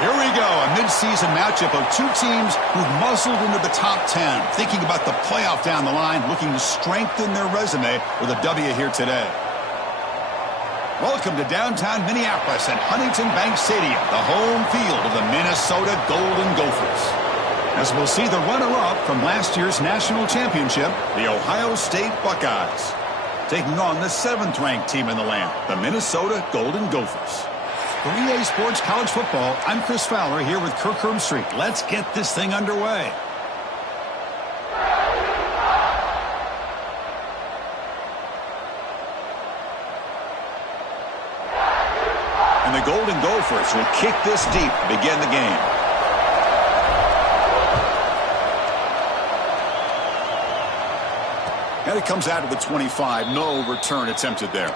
Here we go, a mid-season matchup of two teams who've muscled into the top 10, thinking about the playoff down the line, looking to strengthen their resume with a W here today. Welcome to downtown Minneapolis at Huntington Bank Stadium, the home field of the Minnesota Golden Gophers. As we'll see the runner-up from last year's national championship, the Ohio State Buckeyes, taking on the 7th-ranked team in the land, the Minnesota Golden Gophers. For EA Sports College Football, I'm Chris Fowler here with Kirk Herbstreit. Let's get this thing underway. And the Golden Gophers will kick this deep to begin the game. And it comes out of the 25. No return attempted there.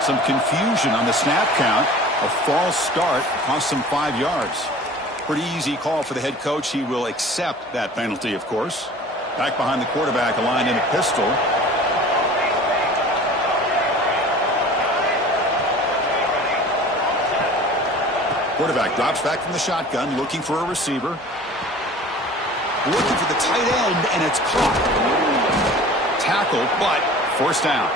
Some confusion on the snap count. A false start cost him 5 yards. Pretty easy call for the head coach. He will accept that penalty, of course. Back behind the quarterback, aligned in a pistol. Quarterback drops back from the shotgun, looking for a receiver. Looking for the tight end, and it's caught. Tackled, but forced down.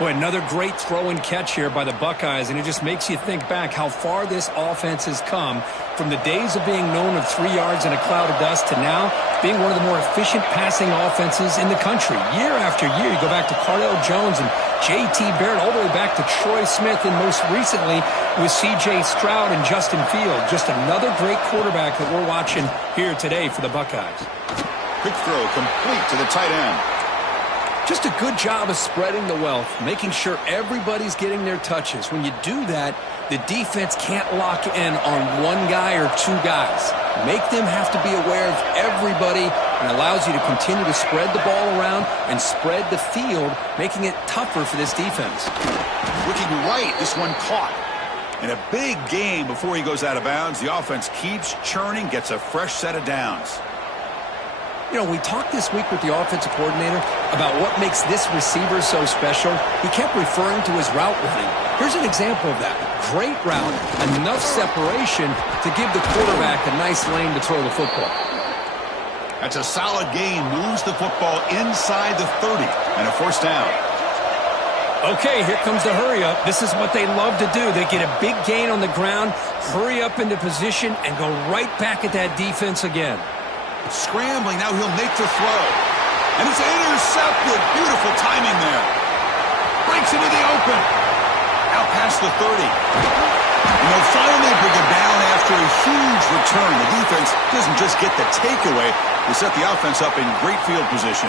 Boy, another great throw and catch here by the Buckeyes, and it just makes you think back how far this offense has come from the days of being known of 3 yards in a cloud of dust to now being one of the more efficient passing offenses in the country. Year after year, you go back to Cardale Jones and J.T. Barrett, all the way back to Troy Smith, and most recently with C.J. Stroud and Justin Field. Just another great quarterback that we're watching here today for the Buckeyes. Quick throw complete to the tight end. Just a good job of spreading the wealth, making sure everybody's getting their touches. When you do that, the defense can't lock in on one guy or two guys. Make them have to be aware of everybody, and allows you to continue to spread the ball around and spread the field, making it tougher for this defense. Looking right, this one caught. In a big game before he goes out of bounds, the offense keeps churning, gets a fresh set of downs. You know, we talked this week with the offensive coordinator about what makes this receiver so special. He kept referring to his route running. Here's an example of that. Great route, enough separation to give the quarterback a nice lane to throw the football. That's a solid gain. Moves the football inside the 30 and a forced down. Okay, here comes the hurry up. This is what they love to do. They get a big gain on the ground, hurry up into position, and go right back at that defense again. Scrambling, now he'll make the throw. And it's intercepted. Beautiful timing there. Breaks into the open. Out past the 30. And they'll finally bring him down after a huge return. The defense doesn't just get the takeaway. They set the offense up in great field position.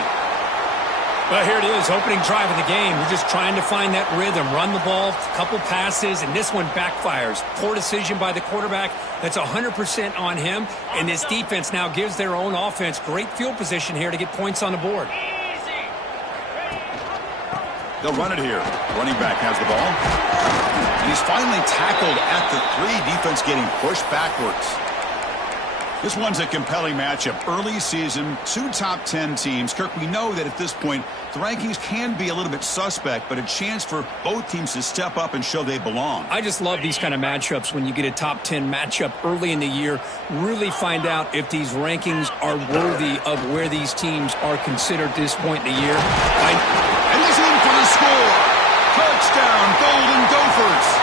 Well, here it is, opening drive of the game. We're just trying to find that rhythm, run the ball, a couple passes, and this one backfires. Poor decision by the quarterback. That's 100% on him, and this defense now gives their own offense great field position here to get points on the board. They'll run it here. Running back has the ball. And he's finally tackled at the 3. Defense getting pushed backwards. This one's a compelling matchup. Early season, 2 top 10 teams. Kirk, we know that at this point, the rankings can be a little bit suspect, but a chance for both teams to step up and show they belong. I just love these kind of matchups when you get a top 10 matchup early in the year. Really find out if these rankings are worthy of where these teams are considered at this point in the year. And he's in for the score. Touchdown, Golden Gophers.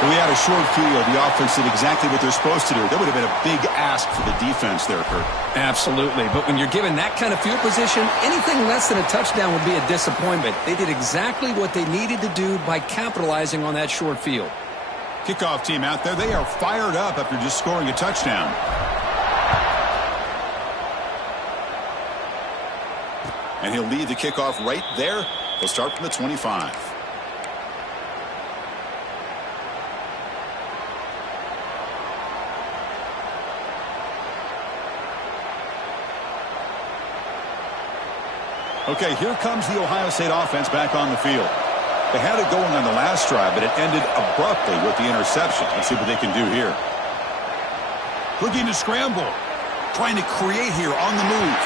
We had a short field. The offense did exactly what they're supposed to do. That would have been a big ask for the defense there, Kurt. Absolutely. But when you're given that kind of field position, anything less than a touchdown would be a disappointment. They did exactly what they needed to do by capitalizing on that short field. Kickoff team out there. They are fired up after just scoring a touchdown. And he'll lead the kickoff right there. He'll start from the 25. Okay, here comes the Ohio State offense back on the field. They had it going on the last drive, but it ended abruptly with the interception. Let's see what they can do here. Looking to scramble. Trying to create here on the move.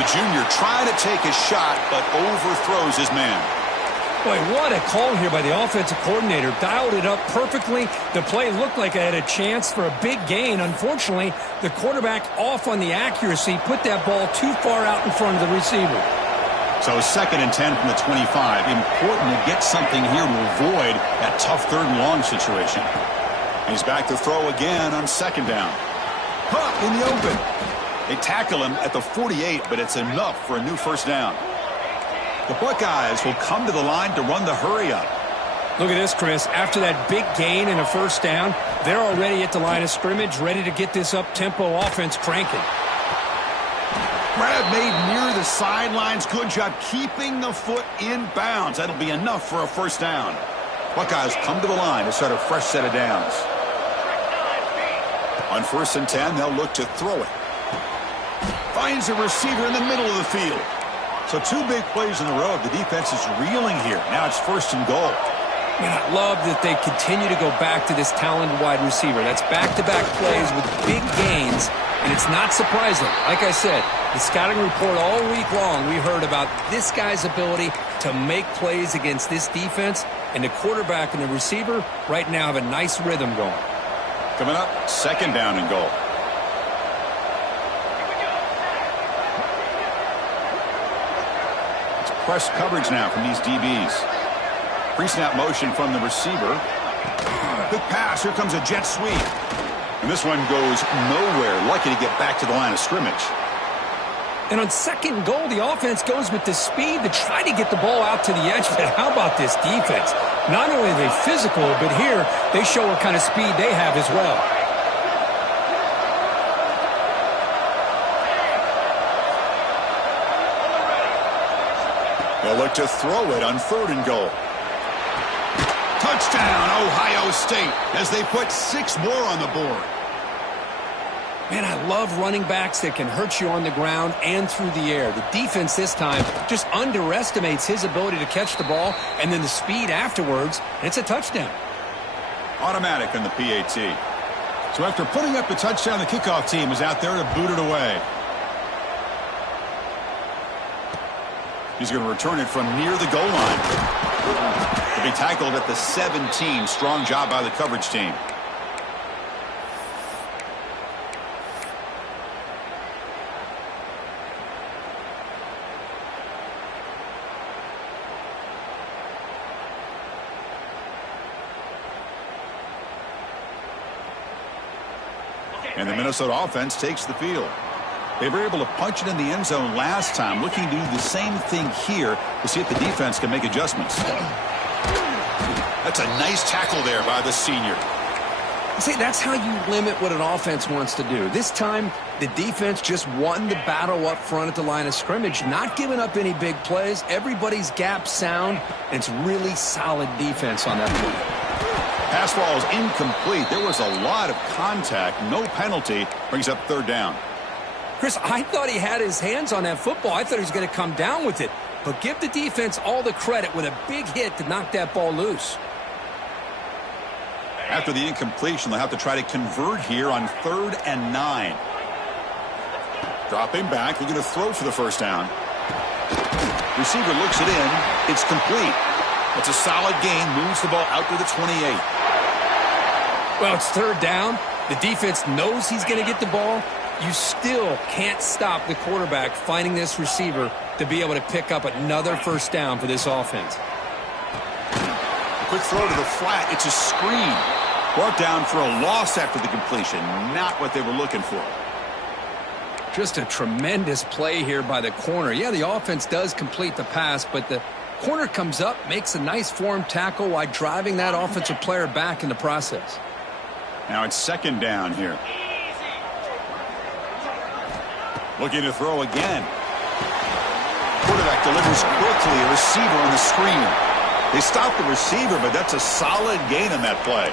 The junior trying to take a shot, but overthrows his man. Boy, what a call here by the offensive coordinator. Dialed it up perfectly. The play looked like it had a chance for a big gain. Unfortunately, the quarterback off on the accuracy, put that ball too far out in front of the receiver. So 2nd and 10 from the 25. Important to get something here to avoid that tough 3rd and long situation. He's back to throw again on 2nd down. Huh, in the open. They tackle him at the 48, but it's enough for a new 1st down. The Buckeyes will come to the line to run the hurry up. Look at this, Chris. After that big gain and a 1st down, they're already at the line of scrimmage, ready to get this up-tempo offense cranking. Grab made near the sidelines. Good job keeping the foot in bounds. That'll be enough for a 1st down. Buckeyes come to the line to start a fresh set of downs. On 1st and 10, they'll look to throw it. Finds a receiver in the middle of the field. So 2 big plays in a row. The defense is reeling here. Now it's 1st and goal. Man, I love that they continue to go back to this talented wide receiver. That's back-to-back plays with big gains, and it's not surprising. Like I said, the scouting report all week long, we heard about this guy's ability to make plays against this defense, and the quarterback and the receiver right now have a nice rhythm going. Coming up, 2nd down and goal. It's press coverage now from these DBs. Pre-snap motion from the receiver. Quick pass. Here comes a jet sweep. And this one goes nowhere. Lucky to get back to the line of scrimmage. And on 2nd goal, the offense goes with the speed to try to get the ball out to the edge. But how about this defense? Not only are they physical, but here they show what kind of speed they have as well. They'll look to throw it on 3rd and goal. Touchdown, Ohio State, as they put 6 more on the board. Man, I love running backs that can hurt you on the ground and through the air. The defense this time just underestimates his ability to catch the ball, and then the speed afterwards, and it's a touchdown. Automatic on the PAT. So after putting up the touchdown, the kickoff team is out there to boot it away. He's going to return it from near the goal line. He'll be tackled at the 17. Strong job by the coverage team. And the Minnesota offense takes the field. They were able to punch it in the end zone last time, looking to do the same thing here to see if the defense can make adjustments. That's a nice tackle there by the senior. See, that's how you limit what an offense wants to do. This time, the defense just won the battle up front at the line of scrimmage, not giving up any big plays. Everybody's gap sound, and it's really solid defense on that play. Pass ball is incomplete. There was a lot of contact. No penalty. Brings up 3rd down. Chris, I thought he had his hands on that football. I thought he was going to come down with it. But give the defense all the credit with a big hit to knock that ball loose. After the incompletion, they'll have to try to convert here on 3rd and 9. Dropping back, looking to throw for the 1st down. Receiver looks it in. It's complete. It's a solid gain. Moves the ball out to the 28. Well, it's 3rd down. The defense knows he's going to get the ball. You still can't stop the quarterback finding this receiver to be able to pick up another 1st down for this offense. A quick throw to the flat. It's a screen. Brought down for a loss after the completion. Not what they were looking for. Just a tremendous play here by the corner. Yeah, the offense does complete the pass, but the corner comes up, makes a nice form tackle while driving that offensive player back in the process. Now it's 2nd down here. Looking to throw again. Quarterback delivers quickly. A receiver on the screen. They stop the receiver, but that's a solid gain on that play.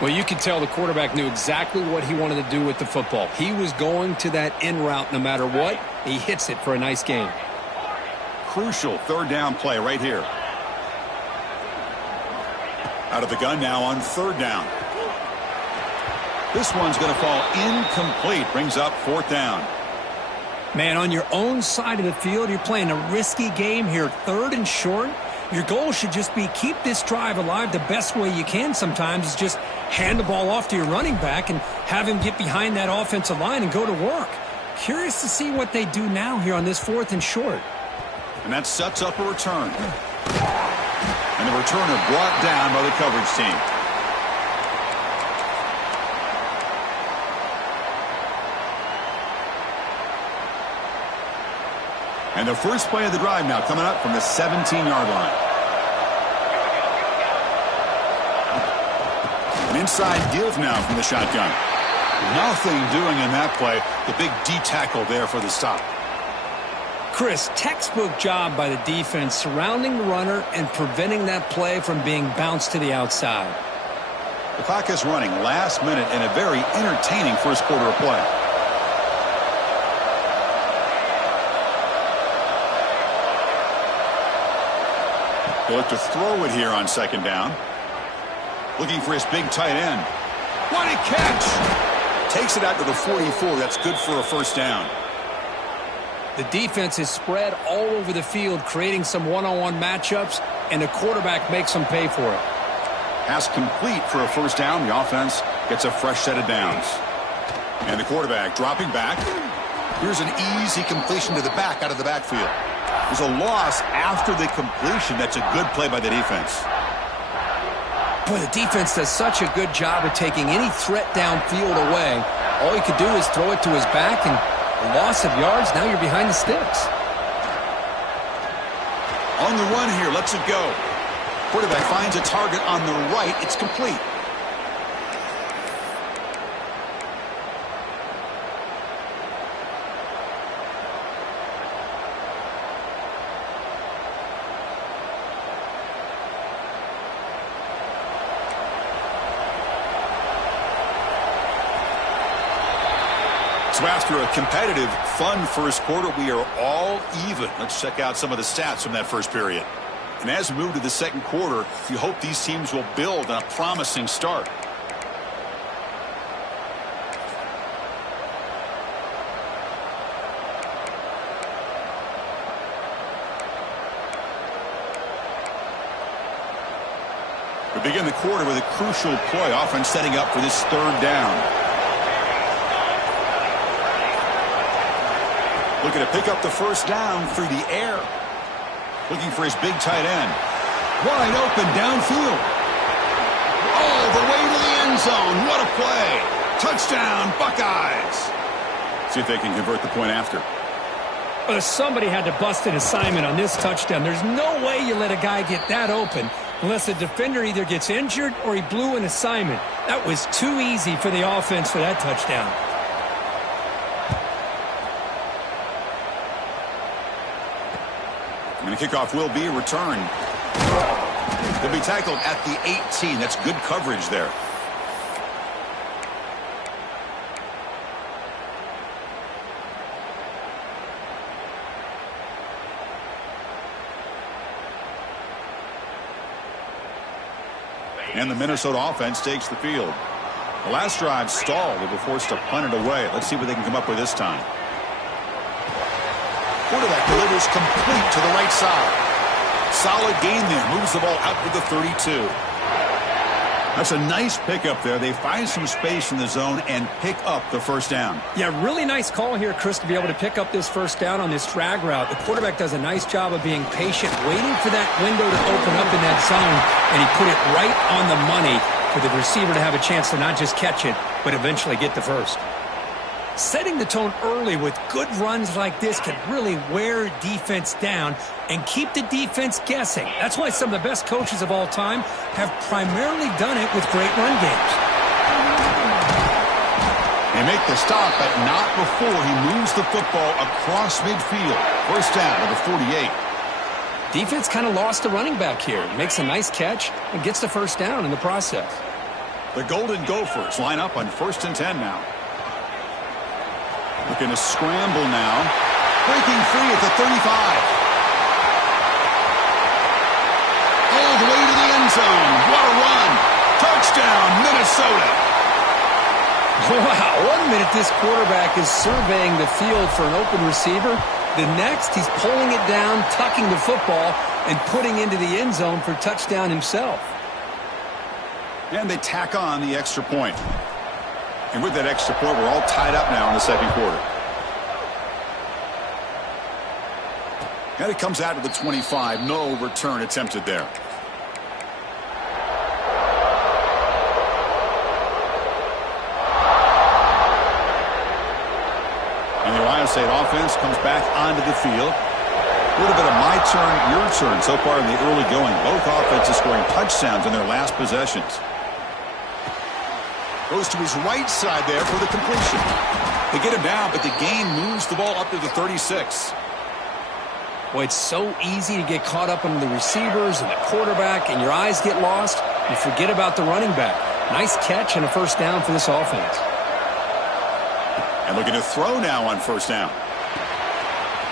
Well, you could tell the quarterback knew exactly what he wanted to do with the football. He was going to that in route no matter what. He hits it for a nice gain. crucial third down play right here. Out of the gun now on third down. This one's going to fall incomplete. Brings up fourth down. Man, on your own side of the field, you're playing a risky game here. Third and short. Your goal should just be keep this drive alive the best way you can sometimes is just hand the ball off to your running back and have him get behind that offensive line and go to work. Curious to see what they do now here on this fourth and short. And that sets up a return. And the returner brought down by the coverage team. And the first play of the drive now coming up from the 17-yard line. An inside give now from the shotgun. Nothing doing in that play. The big D tackle there for the stop. Chris, textbook job by the defense surrounding the runner and preventing that play from being bounced to the outside. The clock is running last minute in a very entertaining first quarter of play. He'll look to throw it here on second down. Looking for his big tight end. What a catch! Takes it out to the 44. That's good for a first down. The defense is spread all over the field, creating some one-on-one matchups, and the quarterback makes them pay for it. Pass complete for a first down. The offense gets a fresh set of downs. And the quarterback dropping back. Here's an easy completion to the back out of the backfield. There's a loss after the completion. That's a good play by the defense. Boy, the defense does such a good job of taking any threat downfield away. All he could do is throw it to his back, and a loss of yards, now you're behind the sticks. On the run here, lets it go. Quarterback finds a target on the right. It's complete. So after a competitive, fun first quarter, we are all even. Let's check out some of the stats from that first period. And as we move to the second quarter, you hope these teams will build on a promising start. We begin the quarter with a crucial play, offense setting up for this third down. Looking to pick up the first down through the air. Looking for his big tight end. Wide open downfield. All the way to the end zone. What a play. Touchdown, Buckeyes. See if they can convert the point after. Somebody had to bust an assignment on this touchdown. There's no way you let a guy get that open unless the defender either gets injured or he blew an assignment. That was too easy for the offense for that touchdown. And the kickoff will be returned. They'll be tackled at the 18. That's good coverage there. And the Minnesota offense takes the field. The last drive stalled. They were forced to punt it away. Let's see what they can come up with this time. Quarterback delivers complete to the right side. Solid gain there. Moves the ball out to the 32. That's a nice pickup there. They find some space in the zone and pick up the first down. Yeah, really nice call here, Chris, to be able to pick up this first down on this drag route. The quarterback does a nice job of being patient, waiting for that window to open up in that zone, and he put it right on the money for the receiver to have a chance to not just catch it, but eventually get the first. Setting the tone early with good runs like this can really wear defense down and keep the defense guessing. That's why some of the best coaches of all time have primarily done it with great run games. They make the stop, but not before he moves the football across midfield. First down to the 48. Defense kind of lost the running back here. Makes a nice catch and gets the first down in the process. The Golden Gophers line up on 1st and 10 now. Looking to scramble now. Breaking free at the 35. zone. What a run. Touchdown, Minnesota. Wow, 1 minute this quarterback is surveying the field for an open receiver. The next, he's pulling it down, tucking the football, and putting into the end zone for touchdown himself. And they tack on the extra point. And with that extra point, we're all tied up now in the second quarter. And it comes out to the 25. No return attempted there. And the Ohio State offense comes back onto the field. A little bit of my turn, your turn so far in the early going. Both offenses scoring touchdowns in their last possessions. Goes to his right side there for the completion. They get him down, but the gain moves the ball up to the 36. Boy, it's so easy to get caught up on the receivers and the quarterback, and your eyes get lost. You forget about the running back. Nice catch and a first down for this offense. And looking to throw now on first down.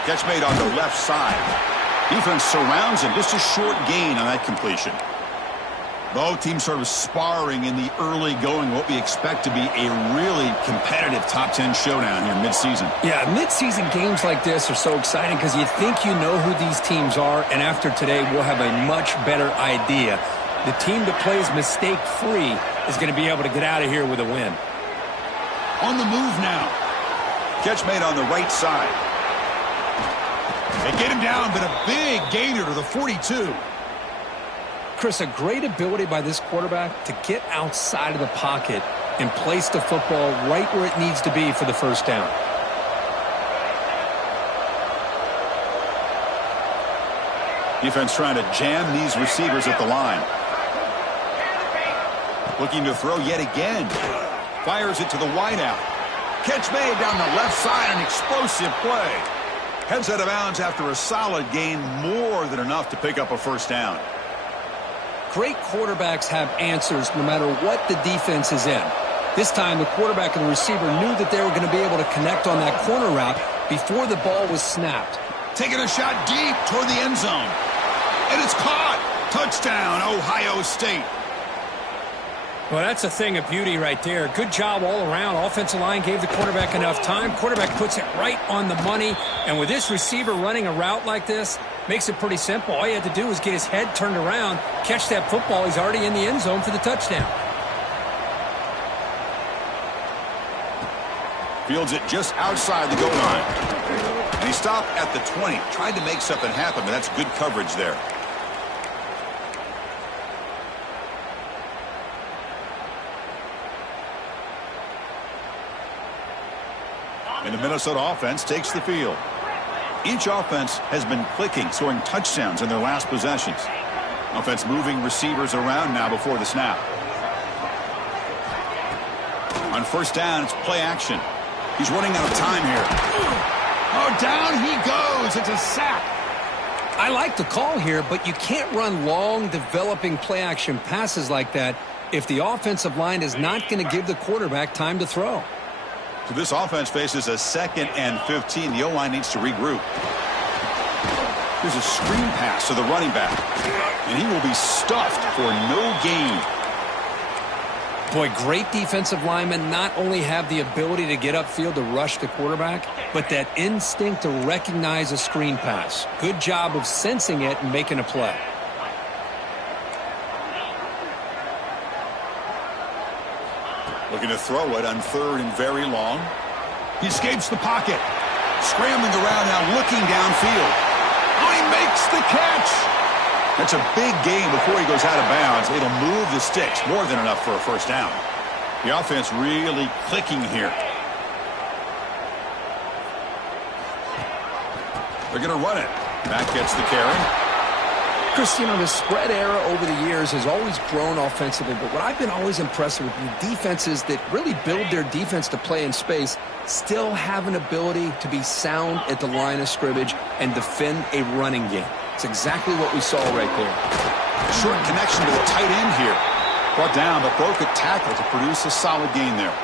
Catch made on the left side. Defense surrounds him. Just a short gain on that completion. Both teams sort of sparring in the early going, what we expect to be a really competitive top 10 showdown here mid-season. Yeah, mid-season games like this are so exciting because you think you know who these teams are, and after today we'll have a much better idea. The team that plays mistake-free is going to be able to get out of here with a win. On the move now. Catch made on the right side. They get him down, but a big gainer to the 42. Chris, a great ability by this quarterback to get outside of the pocket and place the football right where it needs to be for the first down. Defense trying to jam these receivers at the line. Looking to throw yet again. Fires it to the wideout. Catch made down the left side, an explosive play. Heads out of bounds after a solid gain, more than enough to pick up a first down. Great quarterbacks have answers no matter what the defense is in. This time, the quarterback and the receiver knew that they were going to be able to connect on that corner route before the ball was snapped. Taking a shot deep toward the end zone. And it's caught. Touchdown, Ohio State. Well, that's a thing of beauty right there. Good job all around. Offensive line gave the quarterback enough time. Quarterback puts it right on the money. And with this receiver running a route like this, makes it pretty simple. All you had to do was get his head turned around, catch that football. He's already in the end zone for the touchdown. Fields it just outside the goal line. And he stopped at the 20. Tried to make something happen, but that's good coverage there. And the Minnesota offense takes the field. Each offense has been clicking, scoring touchdowns in their last possessions. Offense moving receivers around now before the snap. On first down, it's play action. He's running out of time here. Oh, down he goes. It's a sack. I like the call here, but you can't run long, developing play action passes like that if the offensive line is not going to give the quarterback time to throw. So this offense faces a 2nd and 15. The O-line needs to regroup. Here's a screen pass to the running back. And he will be stuffed for no gain. Boy, great defensive linemen not only have the ability to get upfield to rush the quarterback, but that instinct to recognize a screen pass. Good job of sensing it and making a play. Looking to throw it on 3rd and very long. He escapes the pocket. Scrambling around now, looking downfield. Oh, he makes the catch. That's a big gain before he goes out of bounds. It'll move the sticks, more than enough for a first down. The offense really clicking here. They're going to run it. Mack gets the carry. Chris, you know, the spread era over the years has always grown offensively, but what I've been always impressed with the defenses that really build their defense to play in space still have an ability to be sound at the line of scrimmage and defend a running game. It's exactly what we saw right there. Short connection to the tight end here. Brought down, but broke a tackle to produce a solid gain there.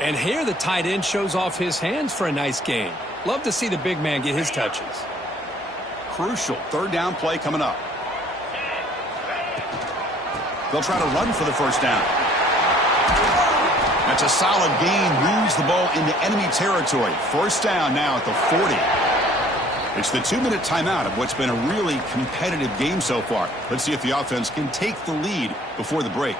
And here the tight end shows off his hands for a nice gain. Love to see the big man get his touches. Crucial 3rd down play coming up. They'll try to run for the first down. That's a solid gain. Moves the ball into enemy territory. First down now at the 40. It's the 2-minute timeout of what's been a really competitive game so far. Let's see if the offense can take the lead before the break.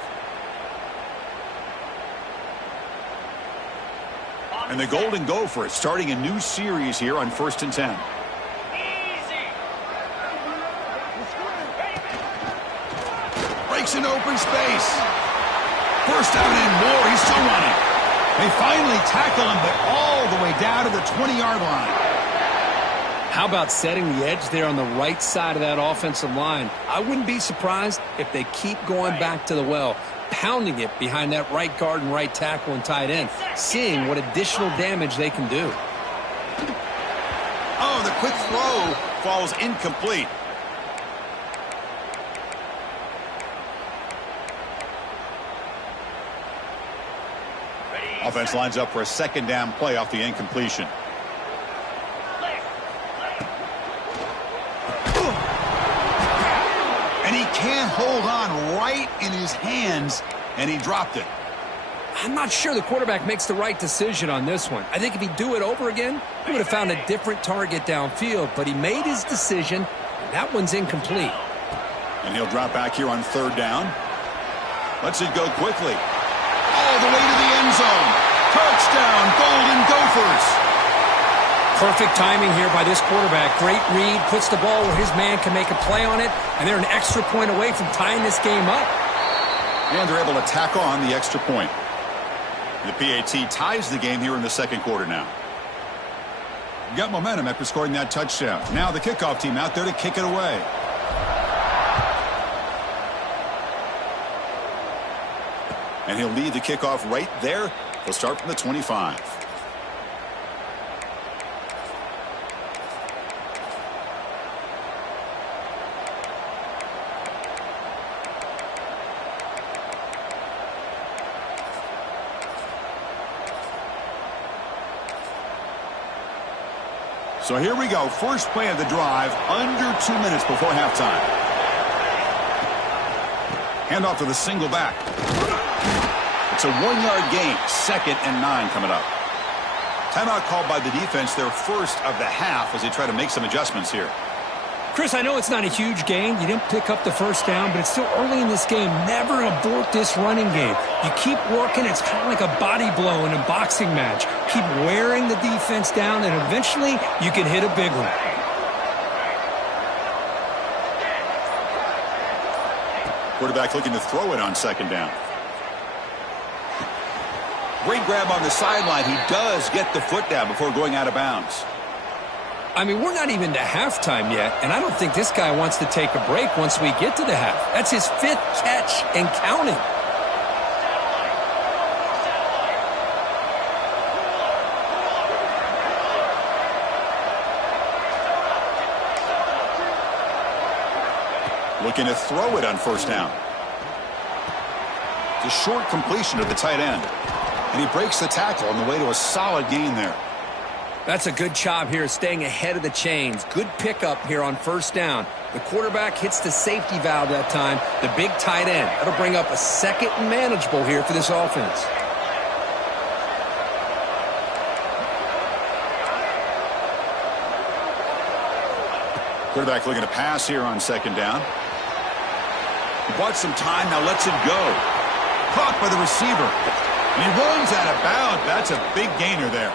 And the Golden Gophers starting a new series here on 1st and 10. Breaks an open space. First down and more. He's still running. They finally tackle him, but all the way down to the 20-yard line. How about setting the edge there on the right side of that offensive line? I wouldn't be surprised if they keep going back to the well, pounding it behind that right guard and right tackle and tight end, seeing what additional damage they can do. Oh, the quick throw falls incomplete. Offense lines up for a second down play off the incompletion. And he can't hold on right in his hands, and he dropped it. I'm not sure the quarterback makes the right decision on this one. I think if he'd do it over again, he would have found a different target downfield, but he made his decision, and that one's incomplete. And he'll drop back here on 3rd down. Lets it go quickly. All the way to the end zone. Touchdown, Golden Gophers. Perfect timing here by this quarterback. Great read, puts the ball where his man can make a play on it, and they're an extra point away from tying this game up. And they're able to tack on the extra point. The PAT ties the game here in the 2nd quarter now. Got momentum after scoring that touchdown. Now the kickoff team out there to kick it away. And he'll lead the kickoff right there. He'll start from the 25. So here we go. First play of the drive, under 2 minutes before halftime. Handoff to the single back. It's a 1-yard gain. 2nd and 9 coming up. Timeout called by the defense, their first of the half, as they try to make some adjustments here. Chris, I know it's not a huge gain. You didn't pick up the first down, but it's still early in this game. Never abort this running game. You keep working. It's kind of like a body blow in a boxing match. Keep wearing the defense down, and eventually you can hit a big one. Quarterback looking to throw it on 2nd down. Great grab on the sideline. He does get the foot down before going out of bounds. I mean, we're not even to halftime yet, and I don't think this guy wants to take a break once we get to the half. That's his 5th catch and counting. Looking to throw it on 1st down. It's a short completion to the tight end. And he breaks the tackle on the way to a solid gain there. That's a good job here, staying ahead of the chains. Good pickup here on 1st down. The quarterback hits the safety valve that time, the big tight end. That'll bring up a 2nd and manageable here for this offense. Quarterback looking to pass here on 2nd down. He bought some time, now lets it go. Caught by the receiver. And he runs out of bounds. That's a big gainer there.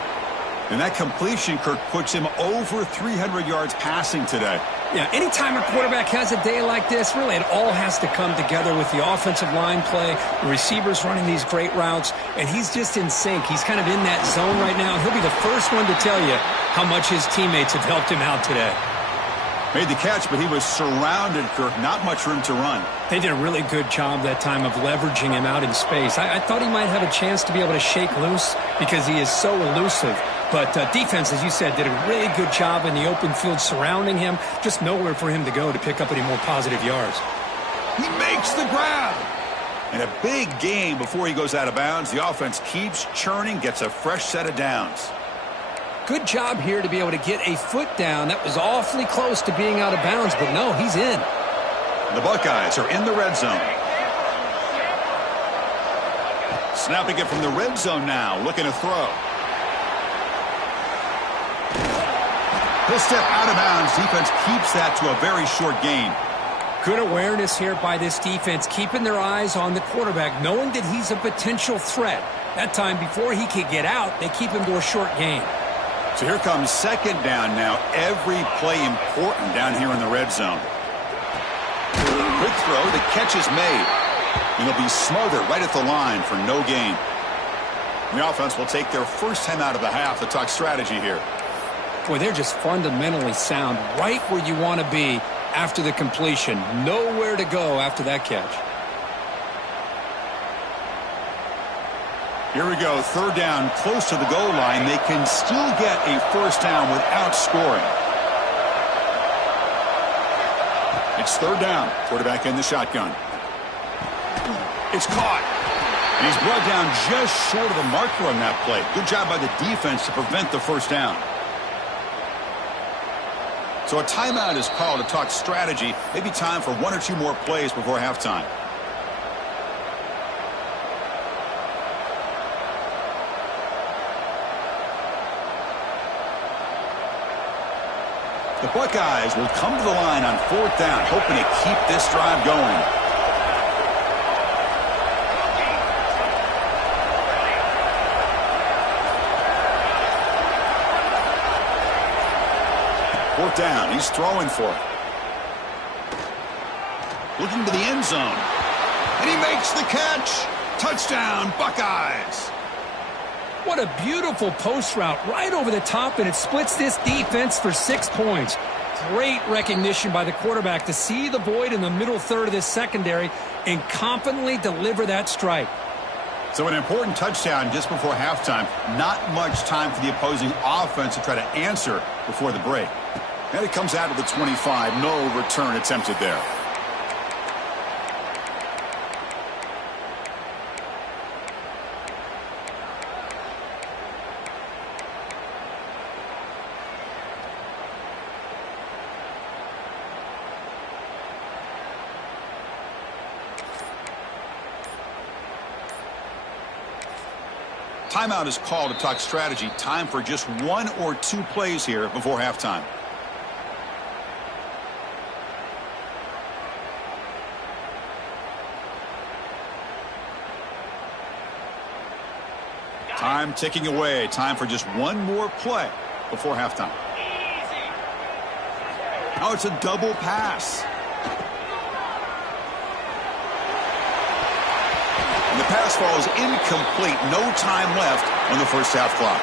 And that completion, Kirk, puts him over 300 yards passing today. Yeah, anytime a quarterback has a day like this, really it all has to come together with the offensive line play, the receivers running these great routes, and he's just in sync. He's kind of in that zone right now. He'll be the first one to tell you how much his teammates have helped him out today. Made the catch, but he was surrounded, Kirk. Not much room to run. They did a really good job that time of leveraging him out in space. I thought he might have a chance to be able to shake loose because he is so elusive. But defense, as you said, did a really good job in the open field surrounding him. Just nowhere for him to go to pick up any more positive yards. He makes the grab. And a big gain before he goes out of bounds. The offense keeps churning, gets a fresh set of downs. Good job here to be able to get a foot down. That was awfully close to being out of bounds, but no, he's in. The Buckeyes are in the red zone. Snapping it from the red zone now, looking to throw. He'll step out of bounds. Defense keeps that to a very short gain. Good awareness here by this defense, keeping their eyes on the quarterback, knowing that he's a potential threat. That time, before he could get out, they keep him to a short gain. So here comes second down now. Every play important down here in the red zone. Quick throw. The catch is made. And he'll be smothered right at the line for no gain. And the offense will take their first time out of the half to talk strategy here. Boy, they're just fundamentally sound, right where you want to be after the completion. Nowhere to go after that catch. Here we go, third down, close to the goal line. They can still get a first down without scoring. It's third down. Quarterback in the shotgun. It's caught. And he's brought down just short of the marker on that play. Good job by the defense to prevent the first down. So a timeout is called to talk strategy. Maybe time for one or two more plays before halftime. The Buckeyes will come to the line on fourth down, hoping to keep this drive going. Fourth down, he's throwing for it. Looking to the end zone. And he makes the catch. Touchdown, Buckeyes. What a beautiful post route right over the top, and it splits this defense for 6 points. Great recognition by the quarterback to see the void in the middle third of this secondary and confidently deliver that strike. So an important touchdown just before halftime. Not much time for the opposing offense to try to answer before the break. And it comes out of the 25. No return attempted there. Timeout is called to talk strategy. Time for just one or two plays here before halftime. Time ticking away. Time for just one more play before halftime. Oh, it's a double pass. And the pass falls incomplete. No time left on the first half clock.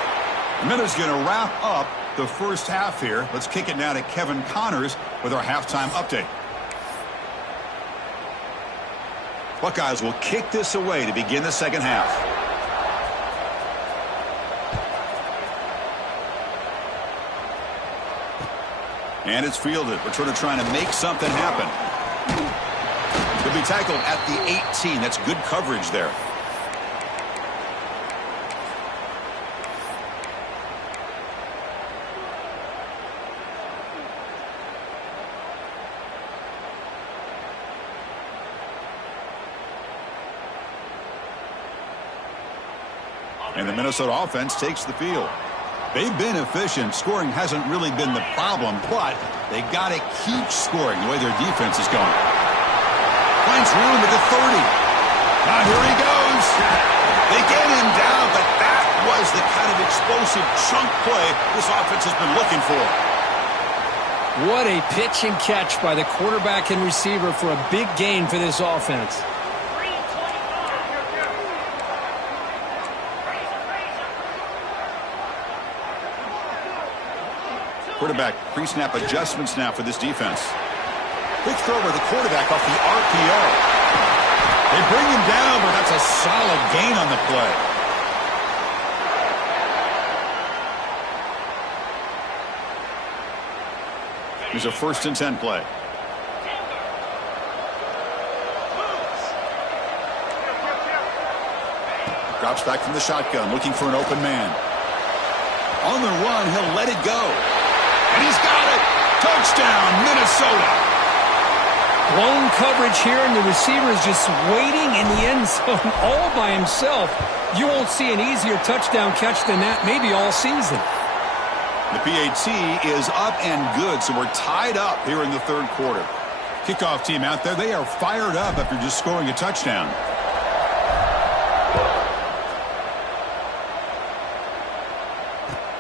Minutes going to wrap up the first half here. Let's kick it now to Kevin Connors with our halftime update. Buckeyes will kick this away to begin the second half. And it's fielded. Returner trying to make something happen. He'll be tackled at the 18. That's good coverage there. And the Minnesota offense takes the field. They've been efficient. Scoring hasn't really been the problem, but they got to keep scoring the way their defense is going. Finds room at the 30. Now here he goes. They get him down, but that was the kind of explosive chunk play this offense has been looking for. What a pitch and catch by the quarterback and receiver for a big gain for this offense. Quarterback pre-snap adjustments now for this defense. Quick throw by the quarterback off the RPO. They bring him down, but that's a solid gain on the play. Here's a 1st and 10 play. Drops back from the shotgun, looking for an open man. On the run, he'll let it go. And he's got it. Touchdown, Minnesota. Blown coverage here, and the receiver is just waiting in the end zone all by himself. You won't see an easier touchdown catch than that, maybe all season. The PAT is up and good, so we're tied up here in the third quarter. Kickoff team out there, they are fired up after just scoring a touchdown.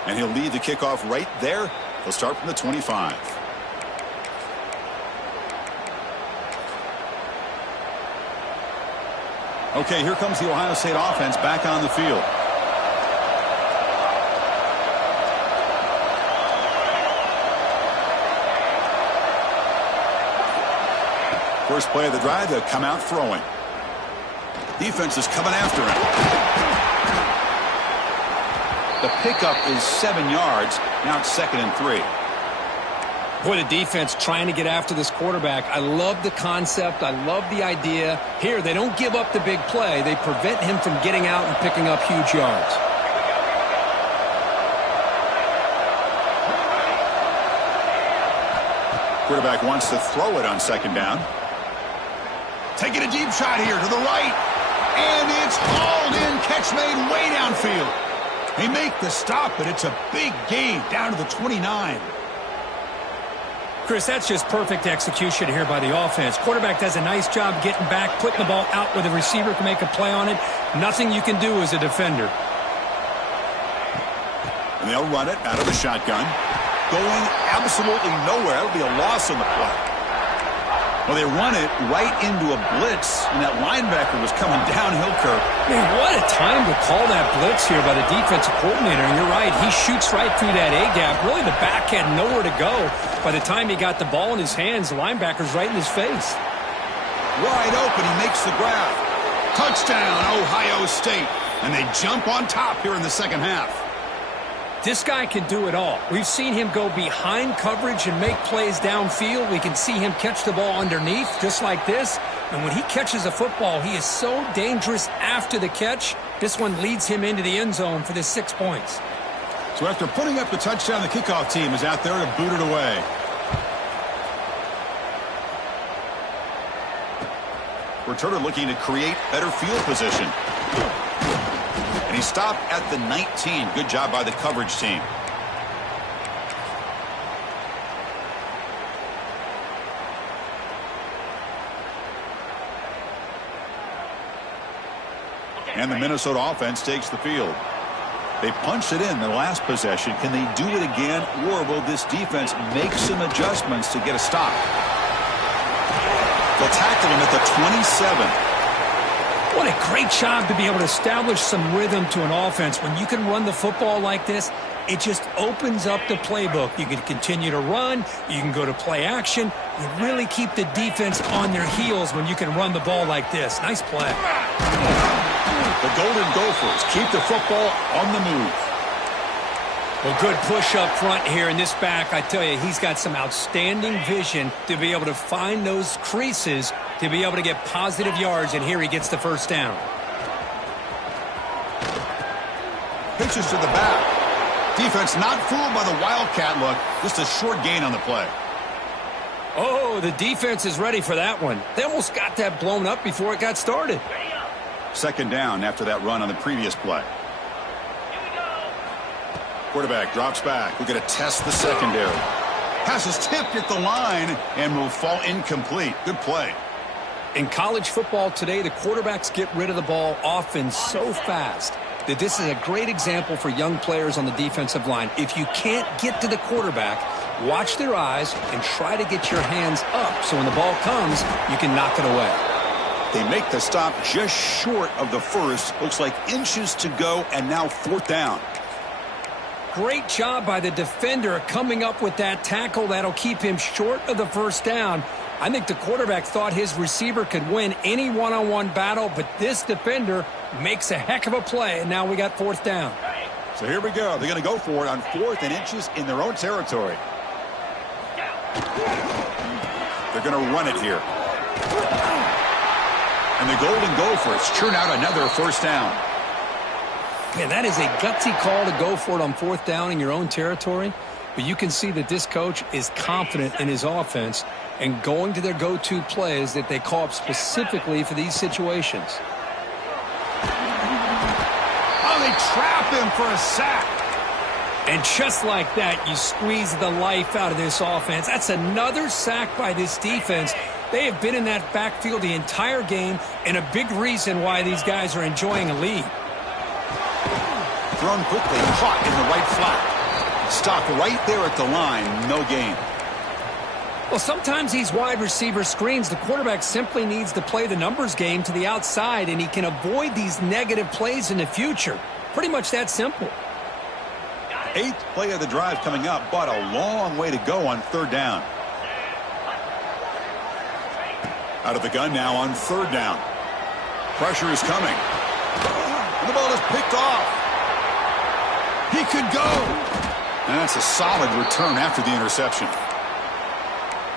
And he'll lead the kickoff right there. He'll start from the 25. Okay, here comes the Ohio State offense back on the field. First play of the drive, they'll come out throwing. Defense is coming after him. The pickup is 7 yards. Now it's 2nd and 3. Boy, the defense trying to get after this quarterback. I love the concept. I love the idea. Here, they don't give up the big play. They prevent him from getting out and picking up huge yards. Quarterback wants to throw it on 2nd down. Taking a deep shot here to the right. And it's hauled in. Catch made way downfield. They make the stop, but it's a big gain down to the 29. Chris, that's just perfect execution here by the offense. Quarterback does a nice job getting back, putting the ball out where the receiver can make a play on it. Nothing you can do as a defender. And they'll run it out of the shotgun. Going absolutely nowhere. That'll be a loss on the play. Well, they run it right into a blitz, and that linebacker was coming downhill, Kirk. Man, what a time to call that blitz here by the defensive coordinator. And you're right, he shoots right through that A-gap. Really, the back had nowhere to go. By the time he got the ball in his hands, the linebacker's right in his face. Wide open, he makes the grab. Touchdown, Ohio State. And they jump on top here in the second half. This guy can do it all. We've seen him go behind coverage and make plays downfield. We can see him catch the ball underneath, just like this. And when he catches a football, he is so dangerous after the catch. This one leads him into the end zone for the 6 points. So after putting up the touchdown, the kickoff team is out there to boot it away. Returner looking to create better field position. And he stopped at the 19. Good job by the coverage team. And the Minnesota offense takes the field. They punched it in the last possession. Can they do it again, or will this defense make some adjustments to get a stop? They'll tackle him at the 27. What a great job to be able to establish some rhythm to an offense. When you can run the football like this, it just opens up the playbook. You can continue to run. You can go to play action. You really keep the defense on their heels when you can run the ball like this. Nice play. The Golden Gophers keep the football on the move. Well, good push up front here in this back. I tell you, he's got some outstanding vision to be able to find those creases to be able to get positive yards, and here he gets the first down. Pitches to the back. Defense not fooled by the Wildcat look. Just a short gain on the play. Oh, the defense is ready for that one. They almost got that blown up before it got started. 2nd down after that run on the previous play. Quarterback drops back. We're going to test the secondary. Pass is tipped at the line and will fall incomplete. Good play. In college football today, the quarterbacks get rid of the ball often so fast that this is a great example for young players on the defensive line. If you can't get to the quarterback, watch their eyes and try to get your hands up so when the ball comes, you can knock it away. They make the stop just short of the first. Looks like inches to go, and now 4th down. Great job by the defender coming up with that tackle. That'll keep him short of the first down. I think the quarterback thought his receiver could win any one-on-one battle, but this defender makes a heck of a play, and now we got 4th down. So here we go. They're going to go for it on 4th and inches in their own territory. They're going to run it here. And the Golden Gophers churn out another first down. Man, that is a gutsy call to go for it on 4th down in your own territory. But you can see that this coach is confident in his offense. and going to their go-to plays that they call up specifically for these situations. Oh, they trap him for a sack. And just like that, you squeeze the life out of this offense. That's another sack by this defense. They have been in that backfield the entire game, and a big reason why these guys are enjoying a lead. Thrown quickly, caught in the right flat. Stopped right there at the line, no gain. Well, sometimes these wide receiver screens, the quarterback simply needs to play the numbers game to the outside, and he can avoid these negative plays in the future. Pretty much that simple. 8th play of the drive coming up, but a long way to go on 3rd down. Out of the gun now on 3rd down. Pressure is coming. And the ball is picked off. He could go. And that's a solid return after the interception.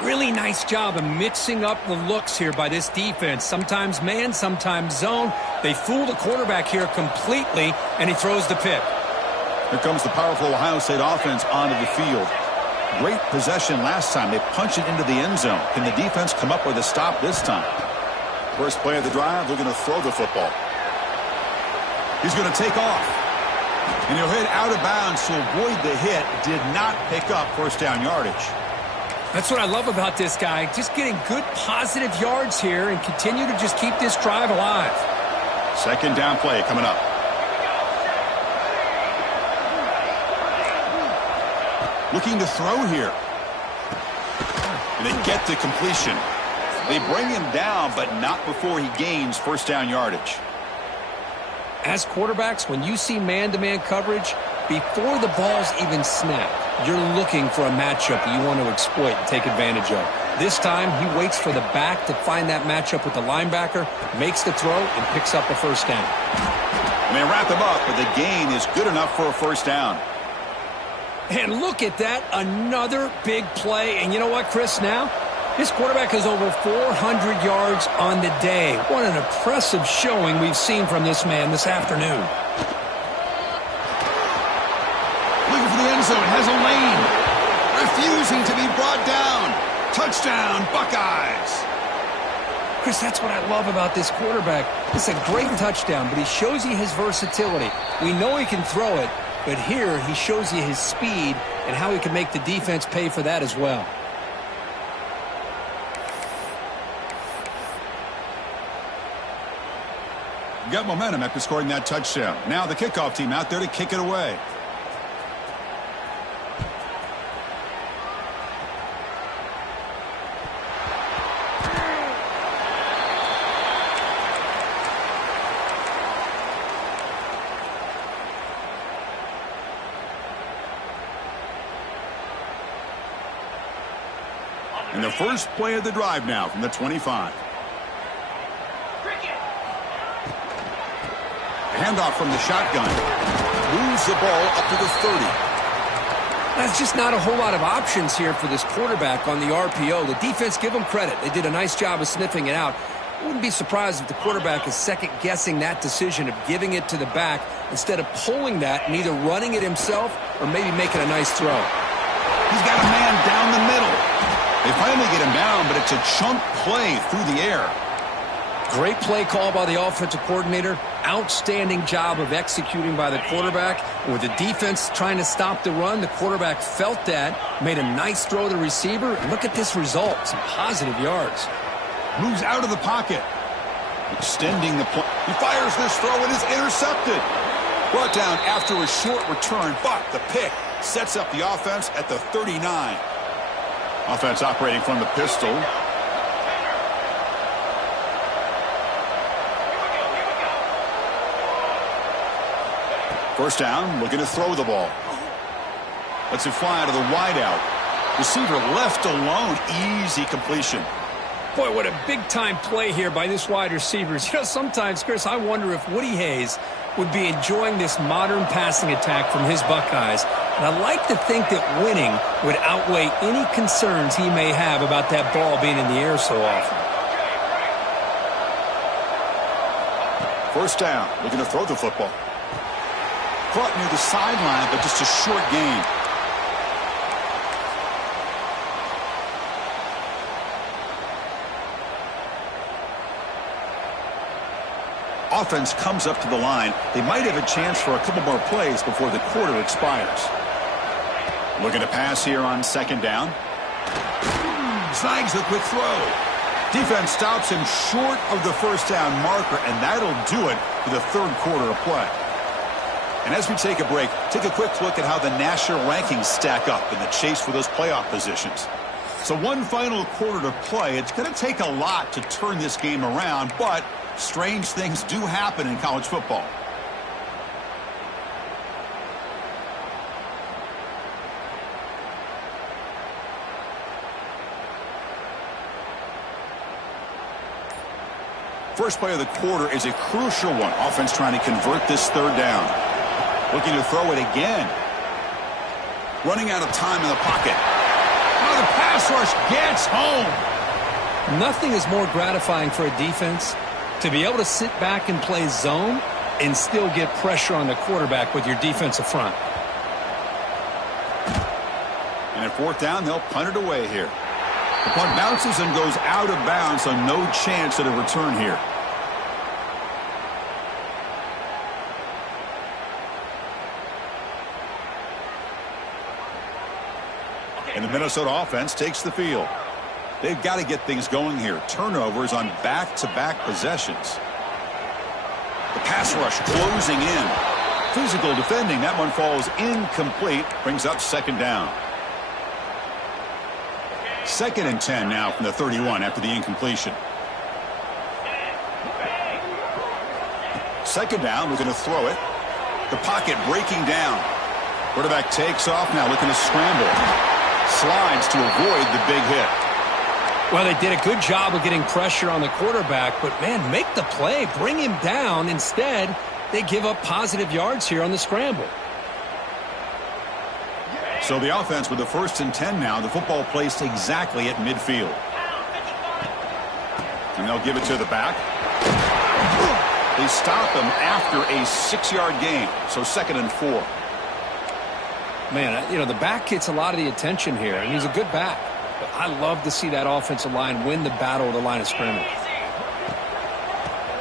Really nice job of mixing up the looks here by this defense. Sometimes man, sometimes zone. They fool the quarterback here completely, and he throws the pick. Here comes the powerful Ohio State offense onto the field. Great possession last time. They punch it into the end zone. Can the defense come up with a stop this time? First play of the drive, they're going to throw the football. He's going to take off. And he'll hit out of bounds to avoid the hit. Did not pick up first down yardage. That's what I love about this guy. Just getting good positive yards here and continue to just keep this drive alive. 2nd down play coming up. Looking to throw here. And they get the completion. They bring him down, but not before he gains first down yardage. As quarterbacks, when you see man-to-man coverage, before the ball's even snapped, you're looking for a matchup that you want to exploit and take advantage of. This time, he waits for the back to find that matchup with the linebacker, makes the throw, and picks up a first down. And they wrap him up, but the gain is good enough for a first down. And look at that, another big play. And you know what, Chris, now? This quarterback has over 400 yards on the day. What an impressive showing we've seen from this man this afternoon. Looking for the end zone, has a lane. Refusing to be brought down. Touchdown, Buckeyes. Chris, that's what I love about this quarterback. It's a great touchdown, but he shows you his versatility. We know he can throw it, but here he shows you his speed and how he can make the defense pay for that as well. Got momentum after scoring that touchdown. Now the kickoff team out there to kick it away. And the first play of the drive now from the 25. Handoff from the shotgun. Moves the ball up to the 30. That's just not a whole lot of options here for this quarterback on the RPO. The defense, give them credit. They did a nice job of sniffing it out. I wouldn't be surprised if the quarterback is second-guessing that decision of giving it to the back instead of pulling that and either running it himself or maybe making a nice throw. He's got a man down the middle. They finally get him down, but it's a chunk play through the air. Great play call by the offensive coordinator. Outstanding job of executing by the quarterback. And with the defense trying to stop the run, the quarterback felt that, made a nice throw to the receiver. And look at this result, some positive yards. Moves out of the pocket. Extending the play. He fires this throw and is intercepted. Brought down after a short return, but the pick sets up the offense at the 39. Offense operating from the pistol. First down, looking to throw the ball. Lets it fly to the wideout. Receiver left alone. Easy completion. Boy, what a big-time play here by this wide receiver. You know, sometimes, Chris, I wonder if Woody Hayes would be enjoying this modern passing attack from his Buckeyes. And I like to think that winning would outweigh any concerns he may have about that ball being in the air so often. First down, looking to throw the football. Caught near the sideline, but just a short gain. offense comes up to the line, they might have a chance for a couple more plays before the quarter expires. Looking to pass here on second down. Snags the quick throw. Defense stops him short of the first down marker, and that'll do it for the third quarter of play. And as we take a break, take a quick look at how the national rankings stack up in the chase for those playoff positions. So one final quarter to play. It's going to take a lot to turn this game around, but strange things do happen in college football. First play of the quarter is a crucial one. Offense trying to convert this third down. Looking to throw it again. Running out of time in the pocket. Oh, the pass rush gets home. Nothing is more gratifying for a defense to be able to sit back and play zone and still get pressure on the quarterback with your defensive front. And at fourth down, they'll punt it away here. The punt bounces and goes out of bounds, so no chance at a return here. And the Minnesota offense takes the field. They've got to get things going here. Turnovers on back-to-back possessions. The pass rush closing in. Physical defending. That one falls incomplete. Brings up second down. Second and 10 now from the 31 after the incompletion. Second down, looking to throw it. The pocket breaking down. Quarterback takes off now, looking to scramble. Slides to avoid the big hit. Well, they did a good job of getting pressure on the quarterback, but, man, make the play. Bring him down. Instead, they give up positive yards here on the scramble. So the offense with the first and 10 now. The football placed exactly at midfield. And they'll give it to the back. They stop him after a 6-yard gain. So second and 4. Man, you know, the back gets a lot of the attention here, and he's a good back. But I love to see that offensive line win the battle of the line of scrimmage.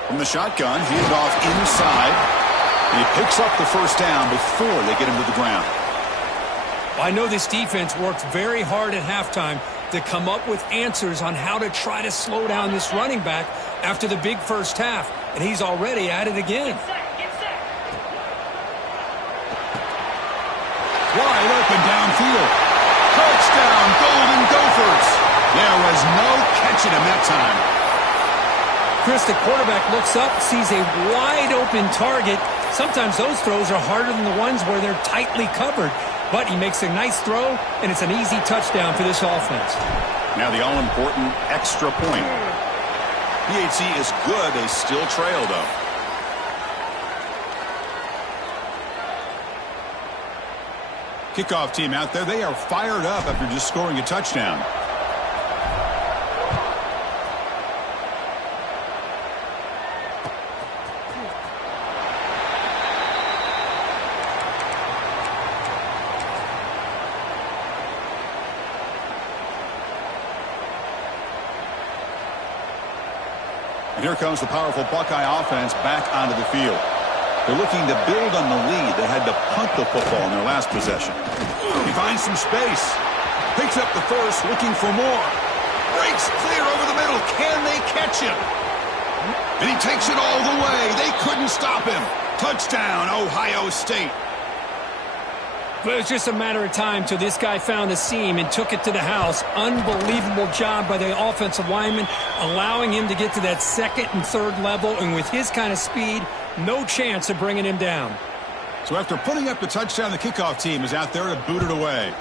From the shotgun, handed off inside. And he picks up the first down before they get him to the ground. I know this defense worked very hard at halftime to come up with answers on how to try to slow down this running back after the big first half, and he's already at it again. Wide open downfield. Touchdown, Golden Gophers. There was no catching him that time. Chris, the quarterback looks up, sees a wide open target. Sometimes those throws are harder than the ones where they're tightly covered. But he makes a nice throw, and it's an easy touchdown for this offense. Now the all-important extra point. PHC is good. They still trail, though. Kickoff team out there. They are fired up after just scoring a touchdown. And here comes the powerful Buckeye offense back onto the field. They're looking to build on the lead. They had to punt the football in their last possession. He finds some space. Picks up the first, looking for more. Breaks clear over the middle. Can they catch him? And he takes it all the way. They couldn't stop him. Touchdown, Ohio State. But it was just a matter of time till this guy found a seam and took it to the house. Unbelievable job by the offensive lineman, allowing him to get to that second and third level. And with his kind of speed, no chance of bringing him down. So after putting up the touchdown, the kickoff team is out there to boot it away.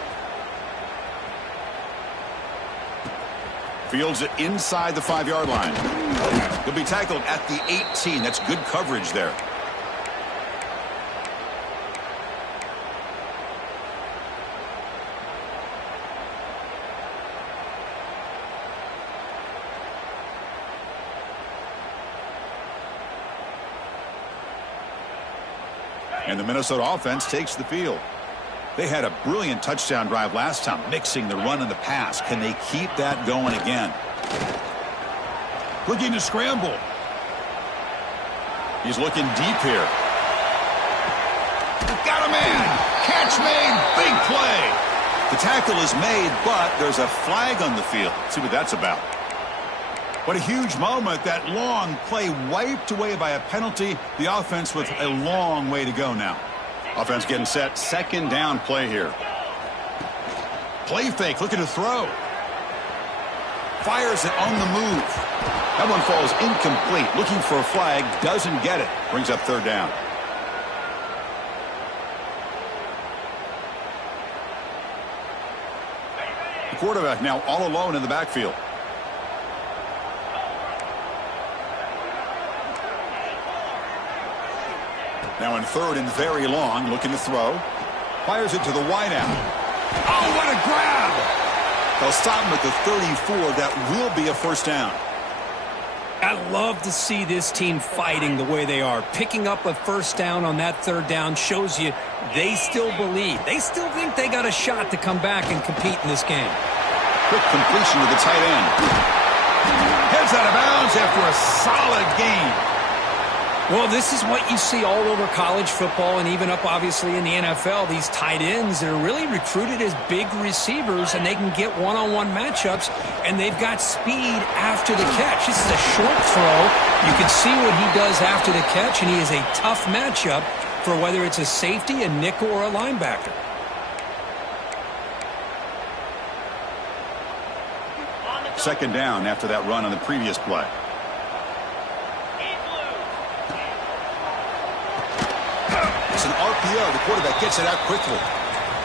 Fields it inside the 5-yard line. He'll be tackled at the 18. That's good coverage there. And the Minnesota offense takes the field. They had a brilliant touchdown drive last time, mixing the run and the pass. Can they keep that going again? Looking to scramble. He's looking deep here. Got a man. Catch made. Big play. The tackle is made, but there's a flag on the field. Let's see what that's about. What a huge moment. That long play wiped away by a penalty. The offense with a long way to go now. Offense getting set. Second down play here. Play fake. Looking to throw. Fires it on the move. That one falls incomplete. Looking for a flag. Doesn't get it. Brings up third down. The quarterback now all alone in the backfield. Now in third and very long. Looking to throw. Fires it to the wideout. Oh, what a grab! They'll stop him at the 34. That will be a first down. I love to see this team fighting the way they are. Picking up a first down on that third down shows you they still believe. They still think they got a shot to come back and compete in this game. Quick completion to the tight end. Heads out of bounds after a solid game. Well, this is what you see all over college football and even up, obviously, in the NFL. These tight ends that are really recruited as big receivers, and they can get one-on-one matchups, and they've got speed after the catch. This is a short throw. You can see what he does after the catch, and he is a tough matchup for whether it's a safety, a nickel, or a linebacker. Second down after that run on the previous play. It's an RPO. The quarterback gets it out quickly.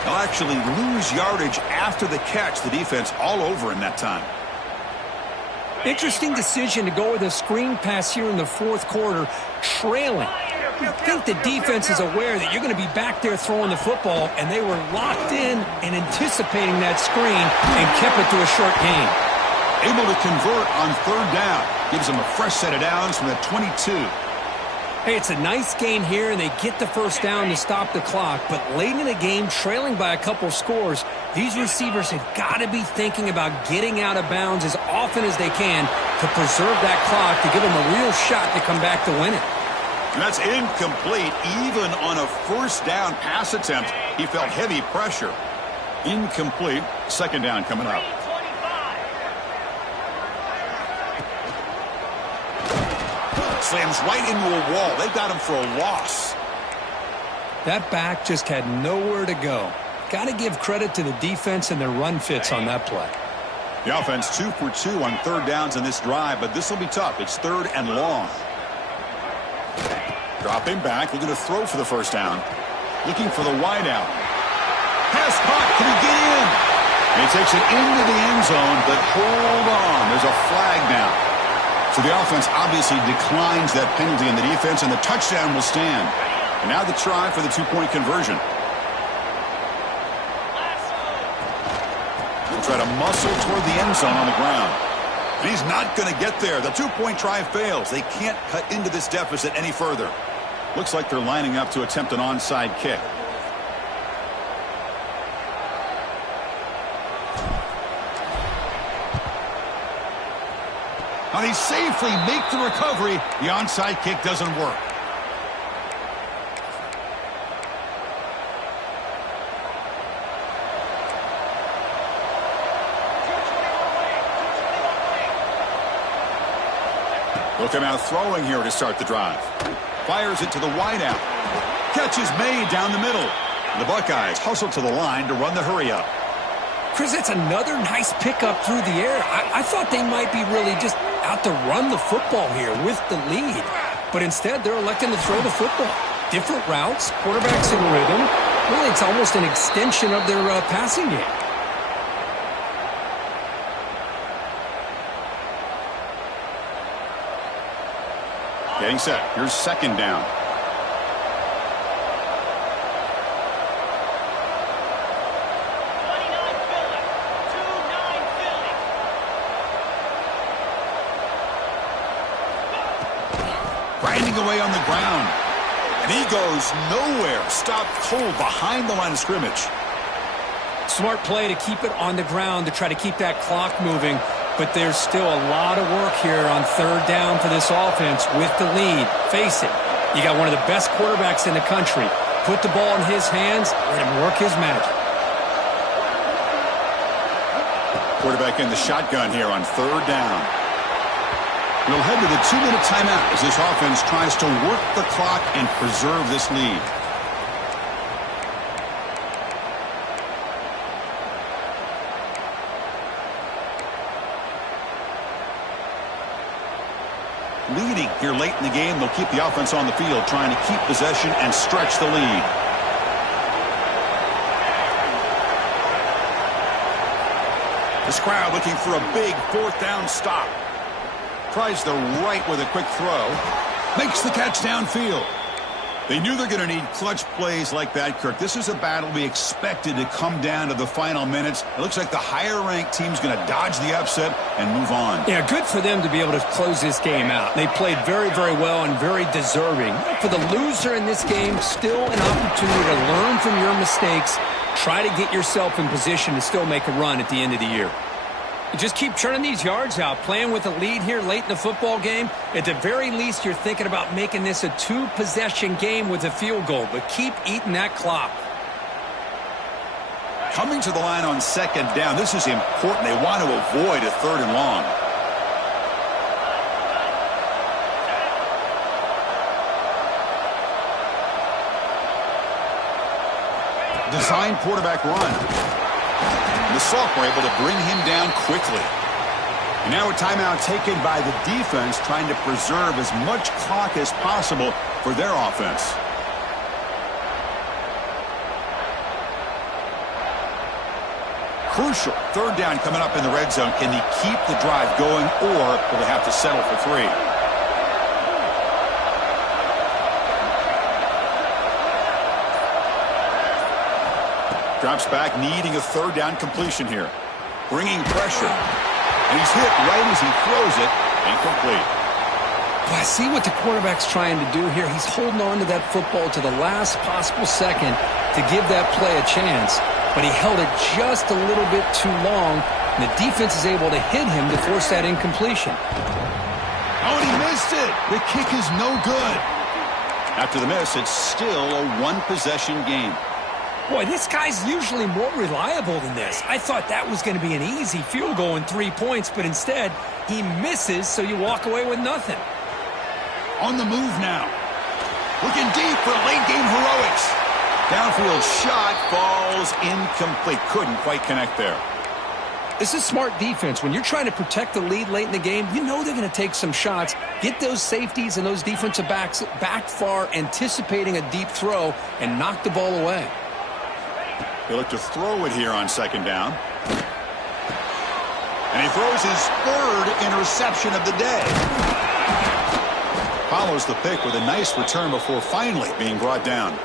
They'll actually lose yardage after the catch. The defense all over him that time. Interesting decision to go with a screen pass here in the fourth quarter, trailing. I think the defense is aware that you're going to be back there throwing the football, and they were locked in and anticipating that screen and kept it to a short gain. Able to convert on third down. Gives them a fresh set of downs from the 22. Hey, it's a nice gain here, and they get the first down to stop the clock. But late in the game, trailing by a couple scores, these receivers have got to be thinking about getting out of bounds as often as they can to preserve that clock to give them a real shot to come back to win it. And that's incomplete. Even on a first down pass attempt, he felt heavy pressure. Incomplete. Second down coming up. Slams right into a wall. They got him for a loss. That back just had nowhere to go. Got to give credit to the defense and their run fits on that play. The offense 2 for 2 on third downs in this drive, but this will be tough. It's third and long. Dropping back, looking to throw for the first down. Looking for the wideout. Pass caught. Can he get in? And he takes it into the end zone, but hold on. There's a flag now. So the offense obviously declines that penalty in the defense, and the touchdown will stand. And now the try for the two-point conversion. He'll try to muscle toward the end zone on the ground. And he's not going to get there. The two-point try fails. They can't cut into this deficit any further. Looks like they're lining up to attempt an onside kick. Now they safely make the recovery. The onside kick doesn't work. They'll come out throwing here to start the drive. Fires it to the wideout. Catch is made down the middle. The Buckeyes hustle to the line to run the hurry up. Chris, that's another nice pickup through the air. I thought they might be really just out to run the football here with the lead. But instead, they're electing to throw the football. Different routes, quarterbacks in rhythm. Really, it's almost an extension of their passing game. Getting set. Here's second down. Grinding away on the ground. And he goes nowhere. Stopped cold behind the line of scrimmage. Smart play to keep it on the ground to try to keep that clock moving. but there's still a lot of work here on third down for this offense with the lead. Face it, you got one of the best quarterbacks in the country. Put the ball in his hands, let him work his magic. Quarterback in the shotgun here on third down. We'll head to the 2-minute timeout as this offense tries to work the clock and preserve this lead. Leading here late in the game, they'll keep the offense on the field, trying to keep possession and stretch the lead. This crowd looking for a big fourth down stop. Tries the right with a quick throw. Makes the catch downfield. They knew they're going to need clutch plays like that, Kirk. This is a battle we expected to come down to the final minutes. It looks like the higher-ranked team's going to dodge the upset and move on. Yeah, good for them to be able to close this game out. They played very, very well and very deserving. For the loser in this game, still an opportunity to learn from your mistakes. Try to get yourself in position to still make a run at the end of the year. You just keep churning these yards out, playing with a lead here late in the football game. At the very least, you're thinking about making this a two-possession game with a field goal, but keep eating that clock. Coming to the line on second down, this is important. They want to avoid a third and long. Design quarterback run. The Salk were able to bring him down quickly. And now a timeout taken by the defense, trying to preserve as much clock as possible for their offense. Crucial third down coming up in the red zone. Can he keep the drive going, or will they have to settle for 3? Drops back, needing a third down completion here. Bringing pressure. And he's hit right as he throws it. Incomplete. Well, I see what the quarterback's trying to do here. He's holding on to that football to the last possible second to give that play a chance. But he held it just a little bit too long, and the defense is able to hit him to force that incompletion. Oh, and he missed it. The kick is no good. After the miss, it's still a one-possession game. Boy, this guy's usually more reliable than this. I thought that was going to be an easy field goal and 3 points, but instead, he misses, so you walk away with nothing. On the move now. Looking deep for late-game heroics. Downfield shot falls incomplete. Couldn't quite connect there. This is smart defense. When you're trying to protect the lead late in the game, you know they're going to take some shots, get those safeties and those defensive backs back far, anticipating a deep throw, and knock the ball away. They look to throw it here on second down. And he throws his third interception of the day. Follows the pick with a nice return before finally being brought down.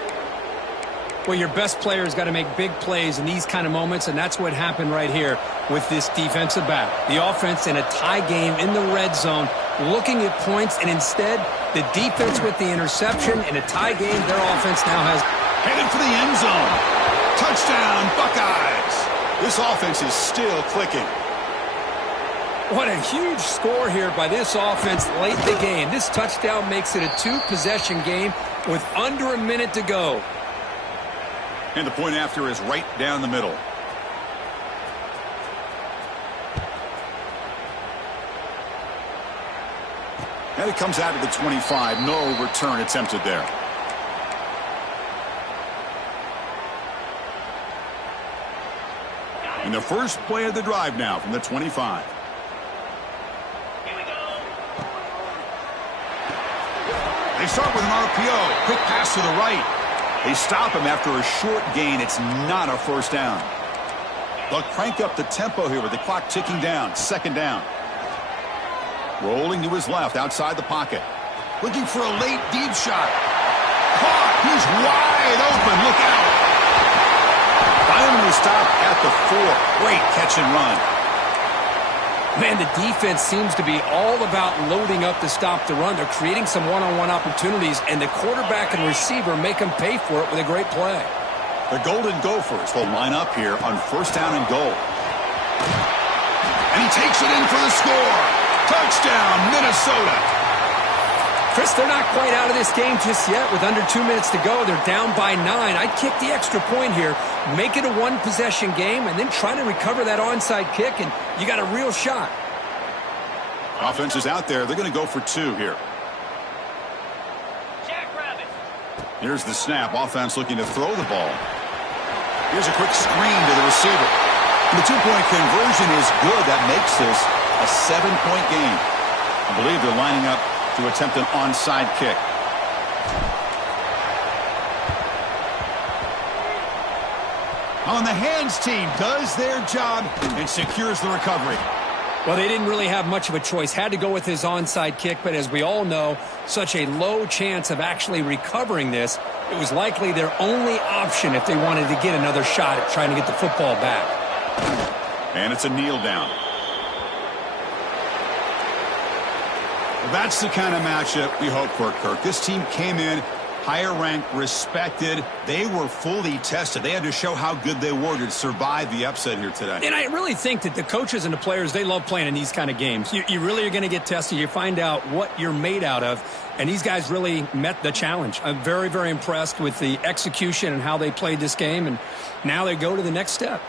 Well, your best player's got to make big plays in these kind of moments, and that's what happened right here with this defensive back. The offense in a tie game in the red zone, looking at points, and instead, the defense with the interception in a tie game, their offense now has headed for the end zone. Touchdown, Buckeyes. This offense is still clicking. What a huge score here by this offense late in the game. This touchdown makes it a two-possession game with under a minute to go. And the point after is right down the middle. And it comes out of the 25. No return attempted there. And the first play of the drive now from the 25. They start with an RPO. Quick pass to the right. They stop him after a short gain. It's not a first down. They'll crank up the tempo here with the clock ticking down. Second down. Rolling to his left outside the pocket. Looking for a late deep shot. Caught. He's wide open. Look out. Finally stopped at the 4. Great catch and run. Man, the defense seems to be all about loading up to stop the run. They're creating some one-on-one opportunities, and the quarterback and receiver make them pay for it with a great play. The Golden Gophers will line up here on first down and goal. And he takes it in for the score. Touchdown, Minnesota. Chris, they're not quite out of this game just yet. With under 2 minutes to go, they're down by 9. I'd kick the extra point here, make it a one-possession game, and then try to recover that onside kick, and you got a real shot. Offense is out there. They're going to go for 2 here. Here's the snap. Offense looking to throw the ball. Here's a quick screen to the receiver. The 2-point conversion is good. That makes this a 7-point game. I believe they're lining up to attempt an onside kick. On the hands team does their job and secures the recovery. Well, they didn't really have much of a choice. Had to go with his onside kick, but as we all know, such a low chance of actually recovering this. It was likely their only option if they wanted to get another shot at trying to get the football back. And it's a kneel down. Well, that's the kind of matchup we hope for, Kirk. This team came in higher ranked, respected. They were fully tested. They had to show how good they were to survive the upset here today. And I really think that the coaches and the players, they love playing in these kind of games. You really are going to get tested. You find out what you're made out of. And these guys really met the challenge. I'm very, very impressed with the execution and how they played this game. And now they go to the next step.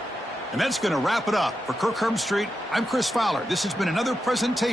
And that's going to wrap it up. For Kirk Herbstreit, I'm Chris Fowler. This has been another presentation